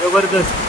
जबरदस्त